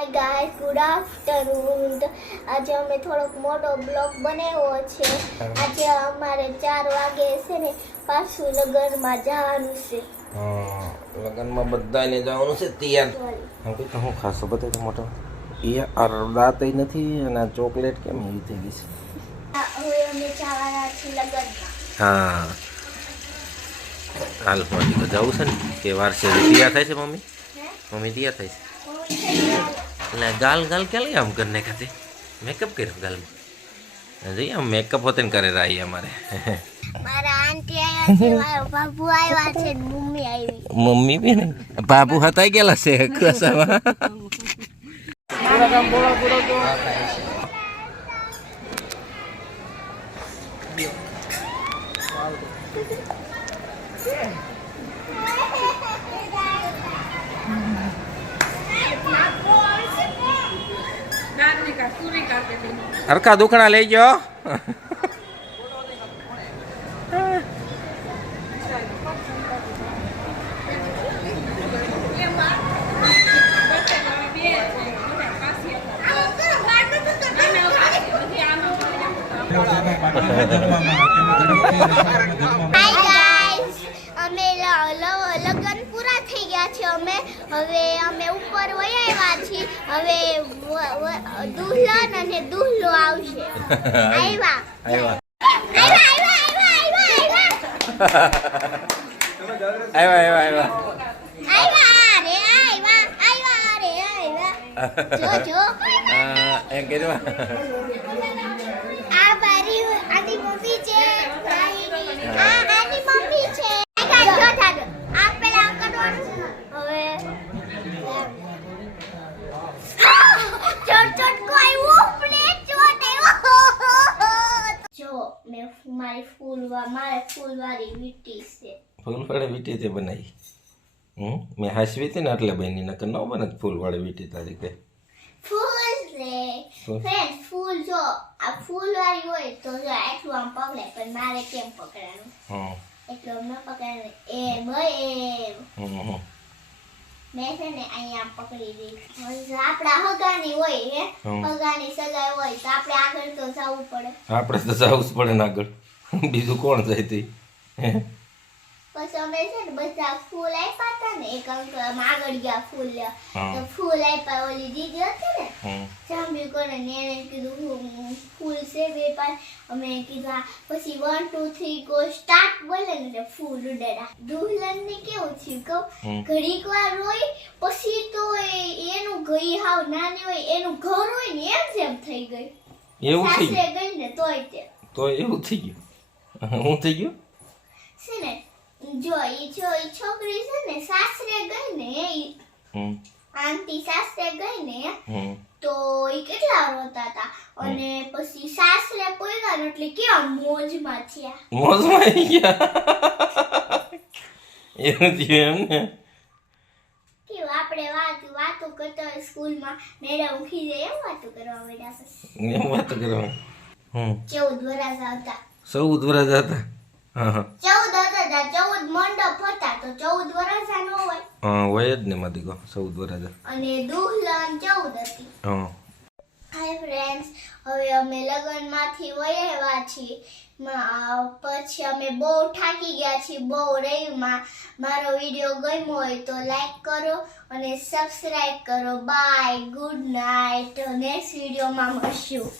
Hi guys, good afternoon. આજે અમે થોડોક મોટો બ્લોગ બનાવ્યો છે. આજે અમારે 4 વાગે છે ને પાછું લગ્નમાં જવાનું છે. લગ્નમાં બધાને જવાનું છે તૈયાર. હું ખાસો બધા મોટો એ દાંત નથી અને ચોકલેટ કેમ એવી થઈ ગઈ છે. હવે અમે જવાના છીએ લગ્નમાં. હા હાલ મમ્મી જવું છે ને કે વાર છે તૈયાર થાય છે મમ્મી તૈયાર થાય છે એટલે ગાલ ક્યાં લઈ આમ કરીને ખાતે મેકઅપ કર્યો ગાલમાં જોઈએ આમ મેકઅપ હોતે ને કરે રાઈ અમારે મારા આંટી આવ્યા છે, મારા બાબુ આવ્યા છે, મમ્મી આવી. મમ્મી બી ને બાબુ હતાઈ ગયેલા છે કસામાં. હરખા દુખણા લઈ ગયો. લગ્ન પૂરા થઈ ગયા છે. અમે ઉપર વયા આવ્યા છીએ. હવે દુલ્હન અને દુલ્હો આવશે. આવ્યા જો એમ કર્યું. આ મારી આની મમ્મી છે. આની મમ્મી છે. આ પેલા કરવાનું હવે ચોટ કોઈ ઉપલે ચોટ જો મારી ફૂલવાળી વીટી છે. ફૂલવાળી વીટી તે બનાવી. મેં હાસવી હતી ને એટલે બની નકર ન બને ફૂલવાળી વીટી તારી કે ફૂલ રે ફ્રેન્ડ. ફૂલ જો આ ફૂલવાળી હોય તો જો આટલું આમ પકડે, પણ મારે કેમ પકડવાનું? એટલો ન પકડે એમ મેં છે ને અહીંયા પકડી દીધી. આપણા હગાની હોય હે, હગાની સગાઈ હોય તો આપણે આગળ તો જવું પડે. આપણે તો જવું જ પડે ને આગળ, બીજું કોણ જાય તે. પછી અમે છે ને બધા ફૂલ આપ્યા હતા ને, એક અંકલ આગળ ગયા ફૂલ લેવા, તો ફૂલ આપ્યા. ઓલી દીદી હતી ને સાંભળ્યું કરે ને, એને કીધું ફૂલ છે બે પાંચ. અમે કીધું પછી 1 2 3 ગો સ્ટાર્ટ બોલે ને ફૂલ ઉડેડા. દુલ્હન ને કેવું થયું કહું, ઘડીક વાર રોઈ પછી તો એનું ગઈ હાવ નાની હોય, એનું ઘર હોય ને એમ જેમ થઈ ગઈ. એવું થઈ ગઈ ને તોય તે તો એવું થઈ ગયું. હું થઈ ગયું છે ને. જો ઈ છોકરી છે ને સાસરે ગઈ ને, આંટી સાસરે ગઈ ને તો ઈ કેટલા રોતા હતા. અને પછી સાસરે પોઈગા એટલે કેવા મોજમાં થયા. મોજમાં આવી ગયા. એવું થયું એમ ને. કેવું આપણે વાતો કરતા હોય સ્કૂલમાં, મેડમ ઉઠી જાય એમ વાતો કરવા માંડ્યા. પછી એમ વાતો કરવા. 14 વર્ષ આવતા. 14 વર્ષ હતા. 14 હતા, 14 મંડપ હતા તો 14 વર્ષ ન હોય. હોય જ ને મારી કો 14 વર્ષ. અને દુલ્હન 14 હતી. હાય ફ્રેન્ડ્સ, હવે અમે લગ્નમાંથી વયા છીએ. પછી અમે બહુ થાકી ગયા છીએ, બહુ રહીમાં. મારો વિડીયો ગમ્યો હોય તો લાઈક કરો અને સબસ્ક્રાઈબ કરો. By, good night. નેક્સ્ટ વિડીયોમાં મળશું.